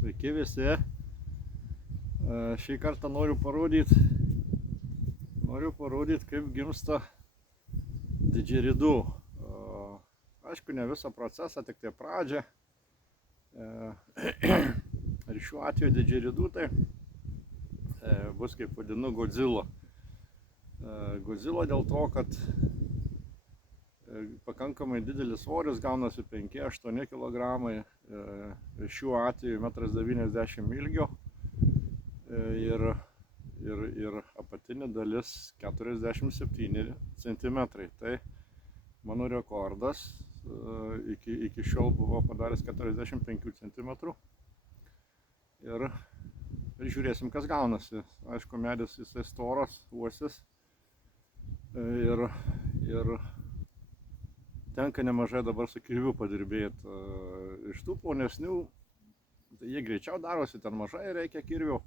Sveiki visi. Šį kartą noriu parodyti, kaip gimsta didžeridų. Aišku, ne visą procesą, tik tai pradžią. Ir šiuo atveju didžeridų tai bus, kaip vadinu, Godzilla. Godzilla dėl to, kad pakankamai didelis svoris, gaunasi 5-8 kg. Šiuo atveju 1,90 m ilgio ir apatinė dalis 47 cm. Tai mano rekordas iki šiol buvo padaręs 45 cm. Ir žiūrėsim, kas gaunasi. Aišku, medis jisai storas, uosis. Ir tenka nemažai dabar su kirviu padirbėti. Iš tų plonesnių, tai jie greičiau darosi, ten mažai reikia kirvių.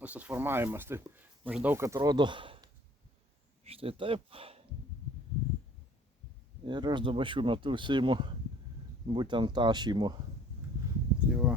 Visas formavimas tai maždaug atrodo štai taip. Ir aš dabar šiuo metu užsiimu būtent tašymu. Tai va.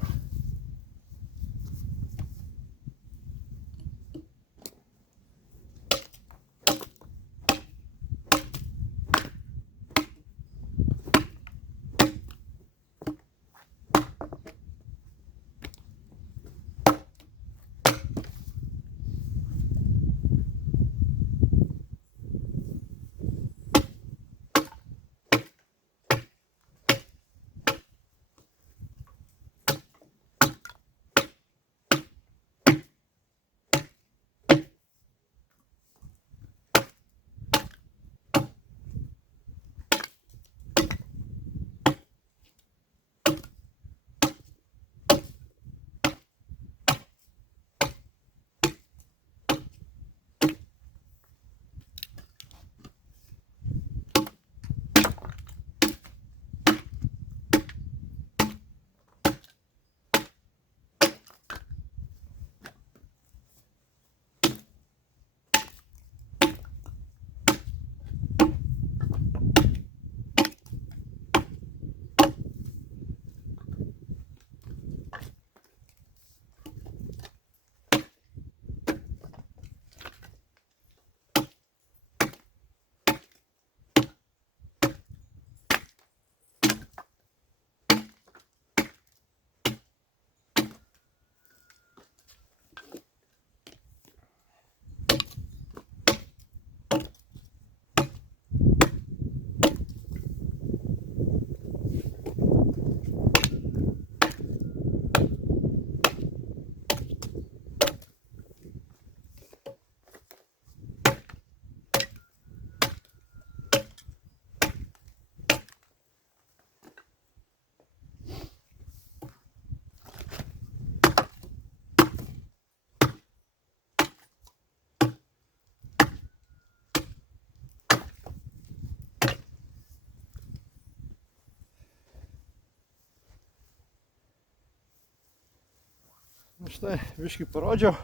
Štai, biškį parodžiau.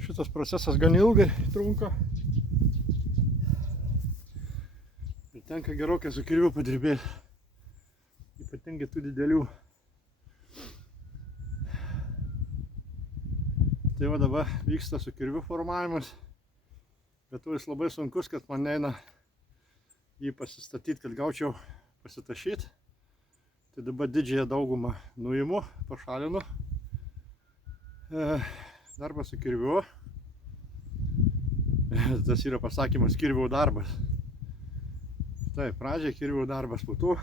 Šitas procesas gan ilgai trunka. Ir tenka gerokai su kirviu padirbėti. Ypatingai tų didelių. Tai va dabar vyksta su kirviu formavimas. Bet jis labai sunkus, kad man neina jį pasistatyti, kad gaučiau pasitašyti. Tai dabar didžiąją daugumą nuimu, pašalinu. Darbas su kirviu. Tas yra pasakymas kirvių darbas. Tai pradžiai kirvių darbas, po to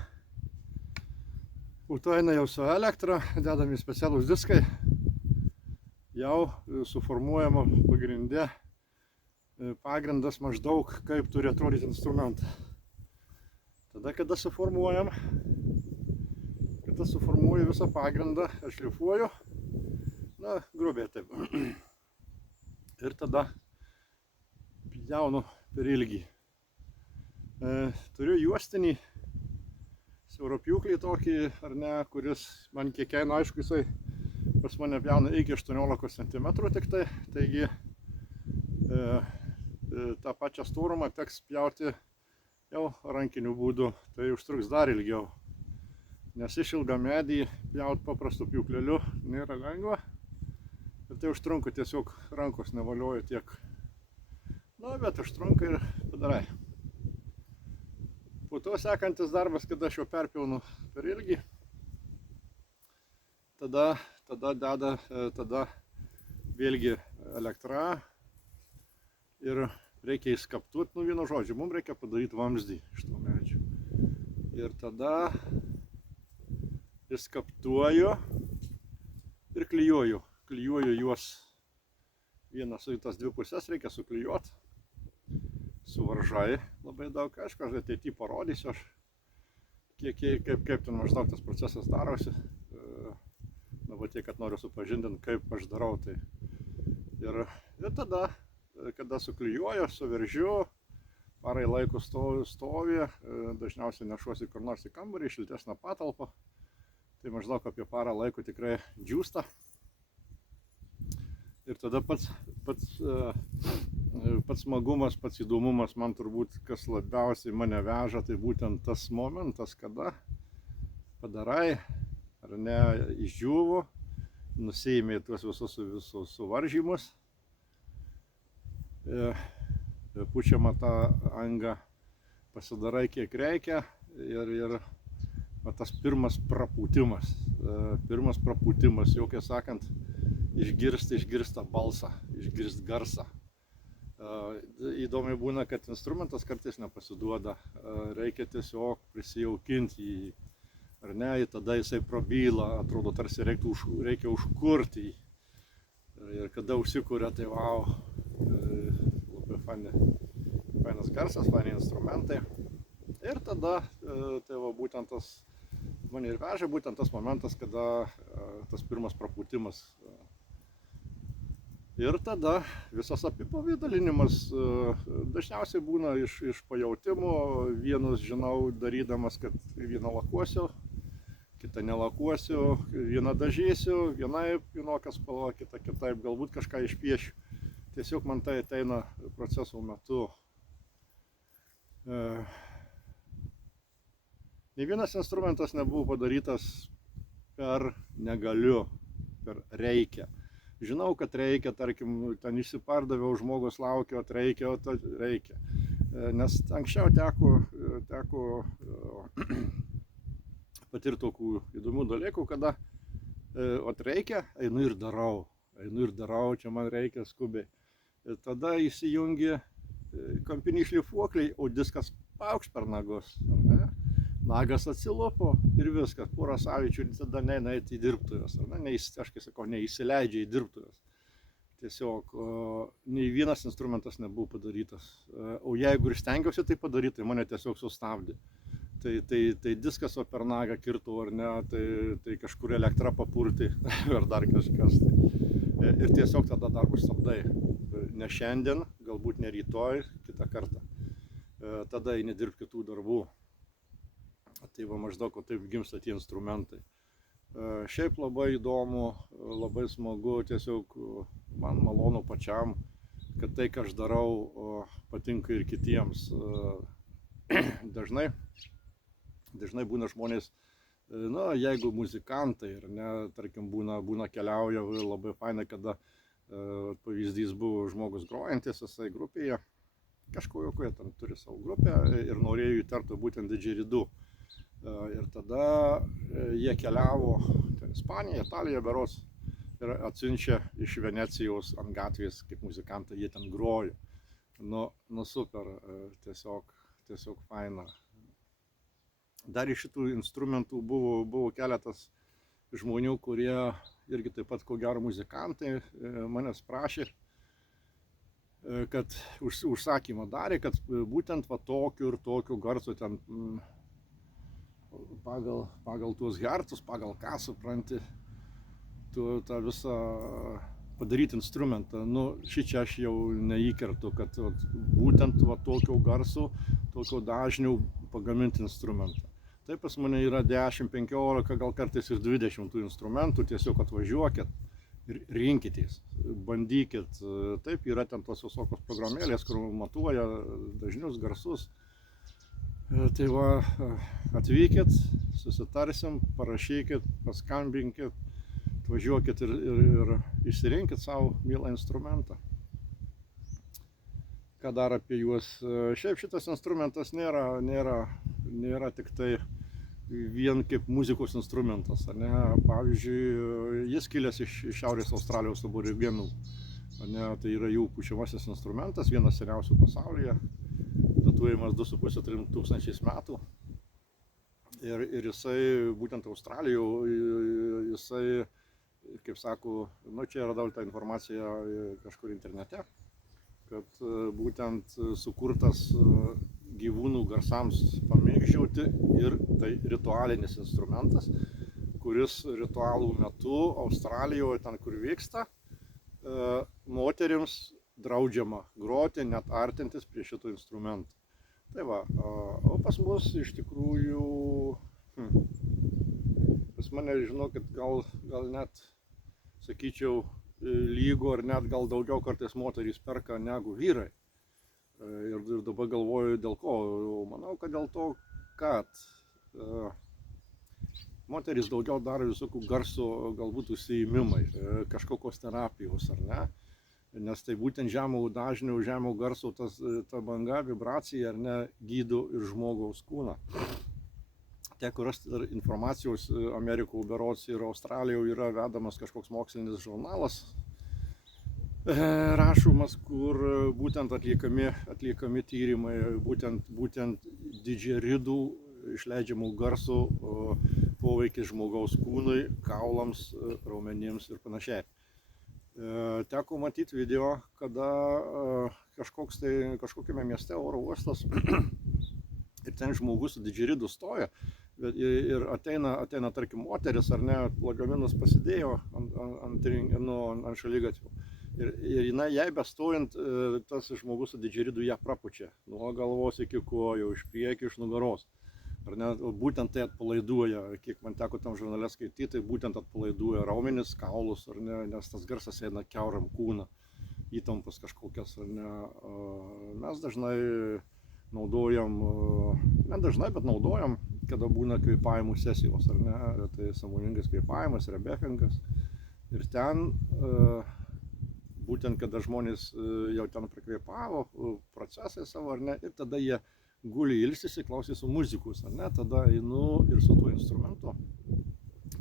eina jau su elektra, dedami specialūs diskai. Jau suformuojama pagrinde pagrindas maždaug, kaip turi atrodyti instrumentą. Tada, kada suformuoju visą pagrindą, aš šlifuoju. Na, grubiai taip. Ir tada pjaunu per ilgį. Turiu juostinį siaurapjūklį tokį, ar ne, kuris man kiek eina, aišku, jisai pas mane pjauna iki 18 cm tik tai. Taigi tą pačią storumą teks pjauti jau rankiniu būdu. Tai užtruks dar ilgiau. Nes išilgą medį pjaut paprastu pjūkleliu nėra lengva. Ir tai užtrunka, tiesiog rankos nevalioja tiek. Nu, bet užtrunka ir padarai. Po to sekantis darbas, kada aš jau perpjaunu per ilgį, tada vėlgi elektra ir reikia įskaptuoti, nu vienu žodžiu, mums reikia padaryti vamzdį iš to medžio. Ir tada įskaptuoju ir klijuoju. Klijuoju juos vienas į tas dvi pusės, reikia suklijuoti. Suvaržai labai daug, aišku, aš ateityje parodysiu, kaip ten maždaug tas procesas darosi. Na, va tiek, kad noriu supažindinti, kaip aš darau. Tai. Ir tada, kada suklijuoju, suveržiu, parai laiko stovi, dažniausiai nešuosi kur nors į kambarį, šiltesnę patalpą. Tai maždaug apie parą laiko tikrai džiūsta. Ir tada pats smagumas, pats įdomumas man turbūt, kas labiausiai mane veža, tai būtent tas momentas, kada padarai, ar ne, išdžiūvo, nusiėmė tuos visus suvaržymus, pučiama tą angą, pasidarai kiek reikia ir tas pirmas prapūtimas, jokiai sakant, išgirsta balsą, išgirst garsą. Įdomiai būna, kad instrumentas kartais nepasiduoda, reikia tiesiog prisijaukinti jį, ar ne, tada jisai prabyla, atrodo tarsi reikia užkurti jį. Ir kada užsikuria, tai wow, labai fainas garsas, faini instrumentai. Ir tada, tai va, būtent tas mane ir veža, būtent tas momentas, kada tas pirmas prapūtimas. Ir tada visas apipavydalinimas dažniausiai būna iš pajautimo. Vienus žinau darydamas, kad vieną lakuosiu, kitą nelakuosiu, vieną dažysiu, vienokią spalvą, kitą kitaip, galbūt kažką išpiešiu. Tiesiog man tai ateina proceso metu. Nei vienas instrumentas nebuvo padarytas per negaliu, per reikia. Žinau, kad reikia, tarkim, ten išsipardaviau, žmogus laukia, reikia. Nes anksčiau teko patirti tokių įdomių dalykų, kada reikia, einu ir darau, čia man reikia skubiai. Ir tada įsijungi kampiniai šlifuokliai, o diskas paukšt per nagus. Nagas atsilopo ir viskas, porą savaičių tada neina į dirbtuves, aš kai sakau, neįsileidžia į dirbtuves. Tiesiog nei vienas instrumentas nebuvo padarytas. O jeigu ir stengiausi tai padaryti, tai mane tiesiog sustabdė. Tai diskas per nagą kirto ar ne, tai kažkur elektra papurti ar dar kažkas. Ir tiesiog tada darbus stabdai. Ne šiandien, galbūt ne rytoj, kitą kartą. Tada eini dirbti kitų darbų. Tai va maždaug taip gimsta tie instrumentai. Šiaip labai įdomu, labai smagu, tiesiog man malonu pačiam, kad tai, ką aš darau, patinka ir kitiems. Dažnai būna žmonės, jeigu muzikantai, ar ne, tarkim, būna keliauja, labai fainai, kada pavyzdys buvo žmogus grojantis visai grupėje, kažkoje ten turi savo grupę ir norėjo įtarti būtent didžeridų. Ir tada jie keliavo ten Ispaniją, Italiją berods ir atsiunčia iš Venecijos ant gatvės kaip muzikantai, jie ten grojo. Nu super, tiesiog faina. Dar iš šitų instrumentų buvo keletas žmonių, kurie irgi taip pat ko gero muzikantai manęs prašė, kad užsakymą darė, kad būtent va tokiu ir tokiu garsu ten pagal tuos hercus, pagal ką supranti, tą visą padaryti instrumentą. Šičia aš jau neįkertu, kad būtent va tokio garsu, tokio dažnių pagaminti instrumentą. Tai pas mane yra 10, 15, gal kartais ir 20 tų instrumentų, tiesiog atvažiuokit ir rinkitės, bandykit. Taip, yra ten tos visokios programėlės, kur matuoja dažnius, garsus. Tai va, atvykit, susitarsim, parašykit, paskambinkit, atvažiuokit ir išsirinkit savo mielą instrumentą. Ką dar apie juos? Šiaip šitas instrumentas nėra tik tai vien kaip muzikos instrumentas. Ne? Pavyzdžiui, jis kilęs iš Šiaurės Australijos aborigenų. Ne? Tai yra jų pučiamasis instrumentas, vienas seniausių pasaulyje, datuojamas 2,5–3 tūkstančiais metų. Ir jisai, būtent Australijoje, jisai, kaip sako, čia radau tą informaciją kažkur internete, kad būtent sukurtas gyvūnų garsams pamėgdžioti ir tai ritualinis instrumentas, kuris ritualų metu Australijoje, ten kur vyksta, moterims draudžiama groti, net artintis prie šito instrumento. Tai va, o pas mus iš tikrųjų, pas mane, žinokit, gal net, sakyčiau, lygo ar net gal daugiau kartais moterys perka negu vyrai. Ir dabar galvoju dėl ko. Manau, kad dėl to, kad moterys daugiau daro visokių garso galbūt užsiėmimai, kažkokios terapijos ar ne. Nes tai būtent žemų dažnių, žemų garso ta banga, vibracija ar ne gydo ir žmogaus kūną. Teko rasti informacijos Amerikoje berods ir Australijoje yra vedamas kažkoks mokslinis žurnalas rašomas, kur būtent atliekami tyrimai, būtent didžiaridų išleidžiamų garsų poveikis žmogaus kūnui, kaulams, raumenims ir panašiai. Teko matyti video, kada kažkokiame mieste oro uostas ir ten žmogus su didžiaridu stoja ir ateina tarkim moteris ar ne, lagaminus pasidėjo ant šaligatvių. Ir jai bestojant, tas žmogus su didžiaridu ją prapučia nuo galvos iki kojų, iš priekio, iš nugaros. Ar ne, būtent tai atpalaiduoja, kiek man teko tam žurnale skaityti, tai būtent atpalaiduoja raumenis, kaulus, ar ne, nes tas garsas eina kiauram kūną, įtampas kažkokias, ar ne. Mes dažnai naudojam, bet naudojam, kada būna kvėpavimų sesijos, ar ne, tai sąmoningas kvėpavimas, rebefingas. Ir ten, būtent kada žmonės jau ten prakvėpavo, procesai savo, ar ne, ir tada jie guli ilsisi, klausysi muzikos, ar ne, tada einu ir su tuo instrumentu,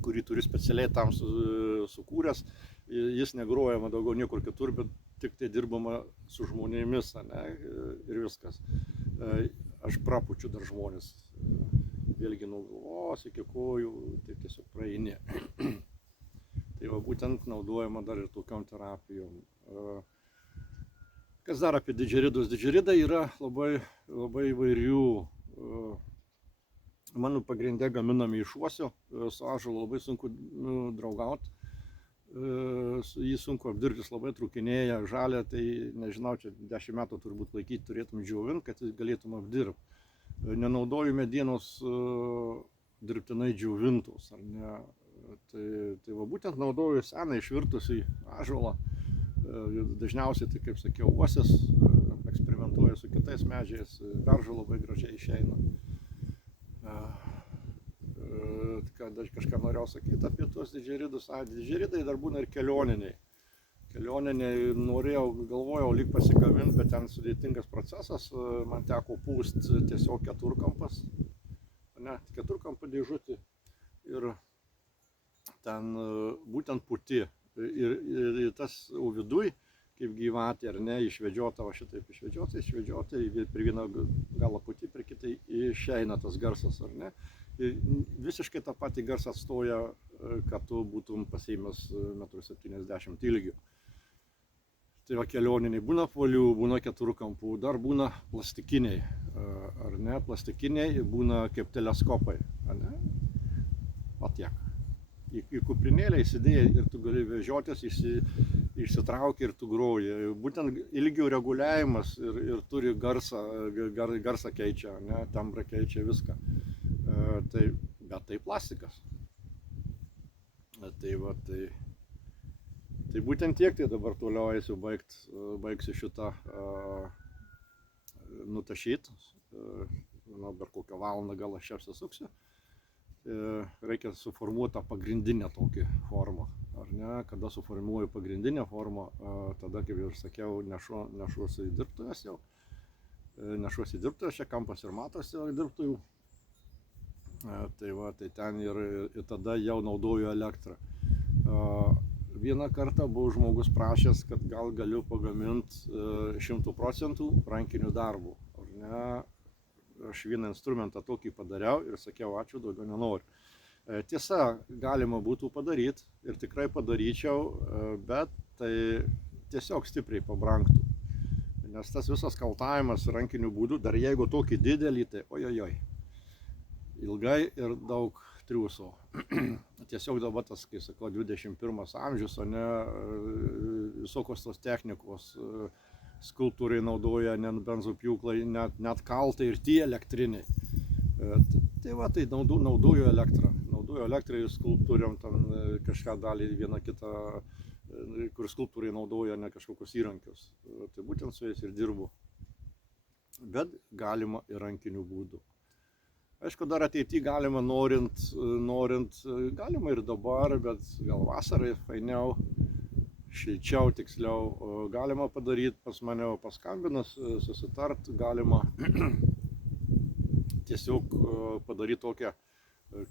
kurį turi specialiai tam sukūręs, jis negrojama daugiau niekur kitur, bet tik tai dirbama su žmonėmis, ar ne, ir viskas. Aš prapučiu dar žmonės, vėlgi nuo galvos iki kojų, tai tiesiog praeini. Tai va būtent naudojama dar ir tokiom terapijom. Kas dar apie didžiaridus? Didžiaridai yra labai įvairių. Mano pagrindė gaminami iš uosio, su ąžuolu labai sunku draugauti. Jį sunku apdirbtis, labai trūkinėja, žalia, tai nežinau, čia 10 metų turbūt laikyti turėtum džiovint, kad jis galėtum apdirbti. Nenaudoju medienos dirbtinai džiovintos, ar ne? Tai va būtent naudoju seną išvirtusį ąžuolą. Dažniausiai, tai kaip sakiau, uosis, eksperimentuoja su kitais medžiais, beržo labai gražiai išeina. Kad aš kažką norėjau sakyti apie tuos didžiaridus. Didžiaridai dar būna ir kelioniniai. Kelioniniai galvojau lyg pasigaminti, bet ten sudėtingas procesas. Man teko pūsti tiesiog keturkampas, ne, keturkampą dėžutį ir ten būtent puti. Ir tas viduj, kaip gyvatė, ar ne, išvedžiota, o šitaip išvedžiota, per vieną galą putį, per kitą išeina tas garsas, ar ne. Ir visiškai tą patį garsą atstoja, kad tu būtum pasiėmęs 1,70 m ilgio. Tai va kelioniniai, būna apvalių, būna keturkampų, dar būna plastikiniai, ar ne, plastikiniai būna kaip teleskopai, ar ne, va tiek. Į kuprinėlę įsidėjai ir tu gali vežiotis, išsitrauki ir tu groji. Būtent ilgių reguliavimas ir turi garsą keičia, ne, tembrą keičia viską. Bet tai plastikas. Tai būtent tiek, tai dabar toliau eisiu baigsiu šitą nutašyti. manau, per kokią valandą gal aš čia apsisuksiu. Reikia suformuoti tą pagrindinę tokį formą, ar ne? Kada suformuoju pagrindinę formą, tada, kaip jau ir sakiau, nešuosi į dirbtuvės jau. Nešuosi į dirbtuvės, čia kampas ir matosi dirbtuvių. Tai va, tai ten ir tada jau naudoju elektrą. Vieną kartą buvo žmogus prašęs, kad gal galiu pagaminti 100% rankinių darbų, ar ne? Aš vieną instrumentą tokį padariau ir sakiau, ačiū, daugiau nenoriu. Tiesa, galima būtų padaryti ir tikrai padaryčiau, bet tai tiesiog stipriai pabrangtų. Nes tas visas kaltavimas rankinių būdų, dar jeigu tokį didelį, tai ojojoj, ilgai ir daug triūso. Tiesiog dabar tas, kai sakau, 21 amžius, o ne visokios tos technikos, skulptūrai naudoja net benzopjūklai, net kaltai ir tie elektriniai. Tai va, tai naudoju elektrą. Naudoju elektrą ir skulptūriam ten kažką dalį vieną kitą, kur skulptūrai naudoja ne kažkokius įrankius. Tai būtent su jais ir dirbu. Bet galima ir rankinių būdų. Aišku, dar ateityje galima norint, galima ir dabar, bet gal vasarai fainiau, šilčiau tiksliau, galima padaryti pas mane paskambinus, susitart, galima tiesiog padaryti tokią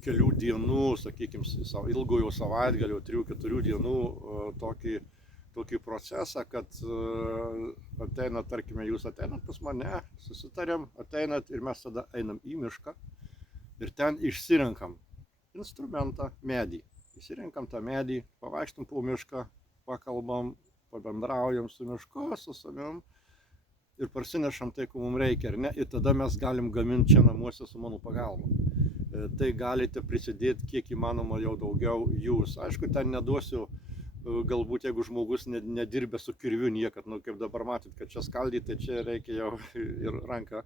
kelių dienų, sakykime, ilgojo savaitgalio, 3-4 dienų tokį procesą, kad ateinat, tarkime, jūs ateinat pas mane, susitarėm, ateinat ir mes tada einam į mišką. Ir ten išsirenkam instrumentą, medį. Išsirenkam tą medį, pavaikštam po mišką, pakalbam, pabendraujam su mišku, su savim ir parsinešam tai, ko mums reikia, ar ne? Ir tada mes galim gaminti čia namuose su mano pagalba. Tai galite prisidėti kiek įmanoma jau daugiau jūs. Aišku, ten neduosiu, galbūt jeigu žmogus nedirbė su kirviu niekad, nu kaip dabar matyt, kad čia skaldyti, tai čia reikia jau ir ranka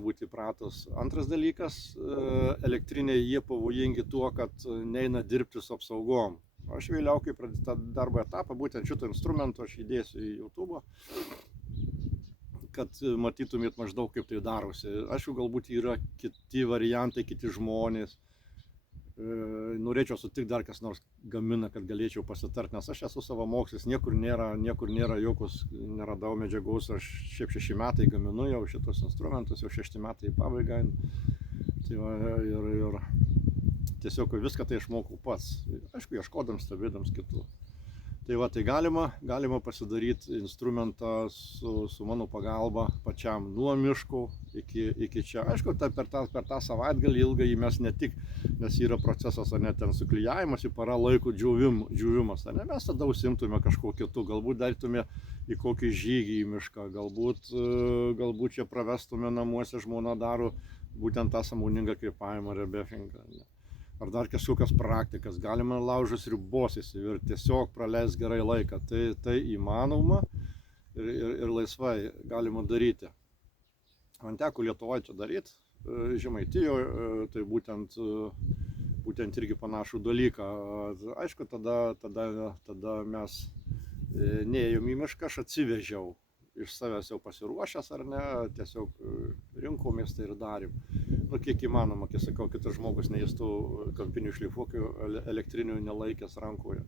būti įpratus. Antras dalykas, elektriniai jie pavojingi tuo, kad neina dirbti su apsaugom. Aš vėliau, kai pradėsiu tą darbo etapą, būtent šito instrumento aš įdėsiu į YouTube, kad matytumėt maždaug kaip tai darosi. Aišku, galbūt yra kiti variantai, kiti žmonės. Norėčiau sutikti dar kas nors gamina, kad galėčiau pasitarti, nes aš esu savamokslis, niekur nėra jokios, neradau medžiagos, aš šiaip 6 metai gaminu jau šitos instrumentus, jau 6 metai į pabaigą. Tai va, ir tiesiog viską tai išmokau pats, aišku, ieškodams, stebėdams kitų. Tai va, tai galima pasidaryti instrumentą su mano pagalba pačiam nuo miško iki čia. Aišku, per tą savaitgalį ilgai mes ne tik, nes yra procesas, ar ne, ten suklijavimas, į parą laiko džiūvimas, ar ne, mes tada užsimtume kažko kitu, galbūt darytume į kokį žygį į mišką, galbūt čia pravestume namuose, žmona daro būtent tą sąmoningą kvėpavimą rebefingą. Ar dar kažkokias praktikas, galima laužus ribos įsivirti, tiesiog praleis gerai laiką, tai įmanoma ir laisvai galima daryti. Man teko Lietuvoje čia daryti, Žemaitijoje, tai būtent irgi panašų dalyką. Aišku, tada mes neėjom į mišką, aš atsivežiau iš savęs jau pasiruošęs, ar ne, tiesiog rinkomės tai ir darėm. Nu, kiek įmanoma, kai sakau, kitas žmogus neįstų kampinių šlifuokių elektrinių nelaikęs rankoje,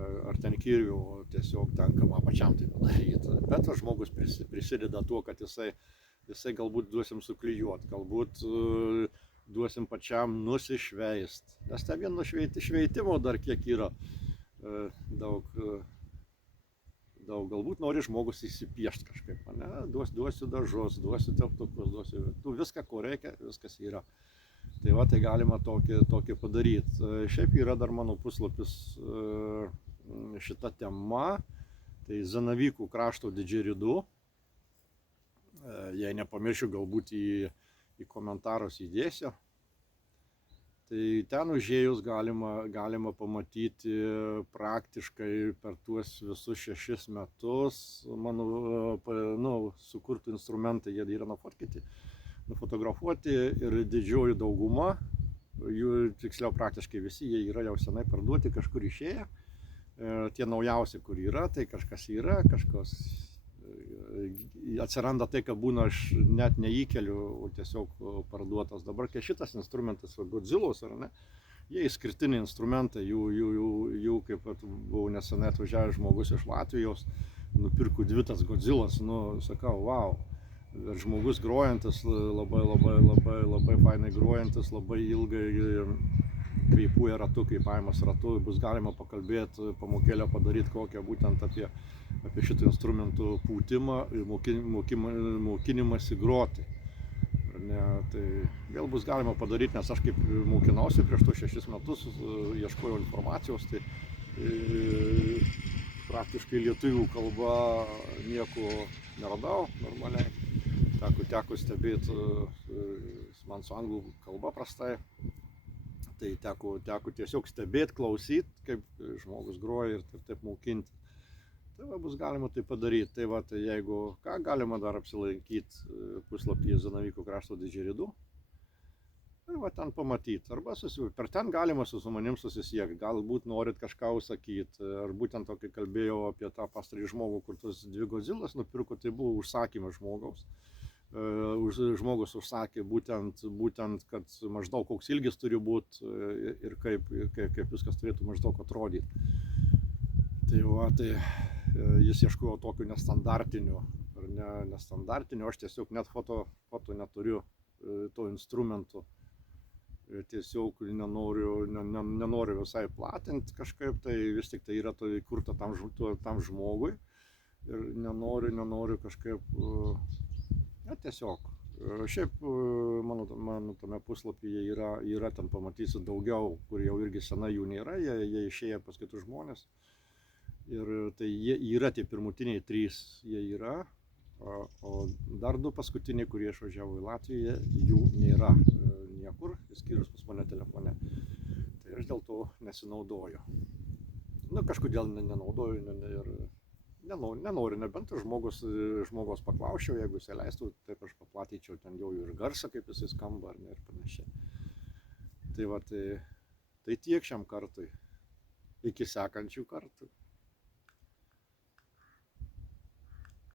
ar ten kirvių, tiesiog tenkama pačiam tai padaryti. Bet tas žmogus prisideda tuo, kad jisai galbūt duosim suklijuoti, galbūt duosim pačiam nusišveist. Nes ten vien šveitimo dar kiek yra daug, galbūt nori žmogus įsipiešti kažkaip, ne? Duosiu dažus, duosiu teptukus, viską, ko reikia, viskas yra. Tai va, tai galima tokį padaryti. Šiaip yra dar mano puslapis šita tema, tai Zanavykų krašto didžeridu. Jei nepamiršiu, galbūt į komentarus įdėsiu. Tai ten užėjus galima pamatyti praktiškai per tuos visus 6 metus mano sukurtų instrumentai, jie yra nufotografuoti ir didžioji dauguma, jų tiksliau praktiškai visi, jie yra jau senai parduoti, kažkur išėję. Tie naujausi, kur yra, tai kažkas yra, kažkas atsiranda tai, kad būna aš net neįkeliu, o tiesiog parduotas. Dabar, kai šitas instrumentas, Godzillos, ar ne, jie išskirtiniai instrumentai, jų kaip buvau nesenai atvažiavęs žmogus iš Latvijos, nupirko 2 tas Godzillas, sakau, wow. Ir žmogus grojantis, labai fainai grojantis, labai ilgai kvėpuoja ratu, kvėpavimas ratu, bus galima pakalbėti, pamokėlę padaryti kokią būtent apie šitą instrumentų pūtimą ir mokinimąsi groti. Ne, tai vėl bus galima padaryti, nes aš kaip mokinausi prieš 6 metus, ieškojau informacijos, tai praktiškai lietuvių kalba nieko neradau normaliai. Teko stebėti, man su anglų kalba prastai, tai teko tiesiog stebėti, klausyti, kaip žmogus groja ir taip mokinti. Tai va, bus galima tai padaryti. Tai va, tai jeigu ką, galima dar apsilankyti puslapyje Zanavykų krašto didžiaridu ir va ten pamatyti. Arba per ten galima su manim susisiekti. Galbūt norit kažką užsakyti. Ar būtent tokį kalbėjau apie tą pastarį žmogų, kur tos 2 Godzillas nupirko, tai buvo užsakymas žmogaus. Žmogus užsakė būtent, kad maždaug koks ilgis turi būti ir kaip viskas turėtų maždaug atrodyti. Tai va, tai jis ieškojo tokių nestandartinių, aš tiesiog net foto neturiu to instrumentų, tiesiog nenoriu visai platinti kažkaip, tai vis tik tai yra kurta tam žmogui ir nenoriu kažkaip, tiesiog. Šiaip mano tame puslapyje yra ten pamatysi daugiau, kur jau irgi senai jų nėra, jie išėję pas kitus žmonės. Ir tai jie yra tie pirmutiniai 3, jie yra, o dar 2 paskutiniai, kurie išvažiavo į Latviją, jų nėra niekur, išskyrus pas mane telefone. Tai aš dėl to nesinaudoju. Kažkodėl nenaudoju ir nenoriu, nebent žmogaus paklausčiau, jeigu jis leistų, taip aš paplatyčiau ten jau ir garsą, kaip jisai skamba, ar ne, ir panašiai. Tai va, tai tiek šiam kartui, iki sekančių kartų.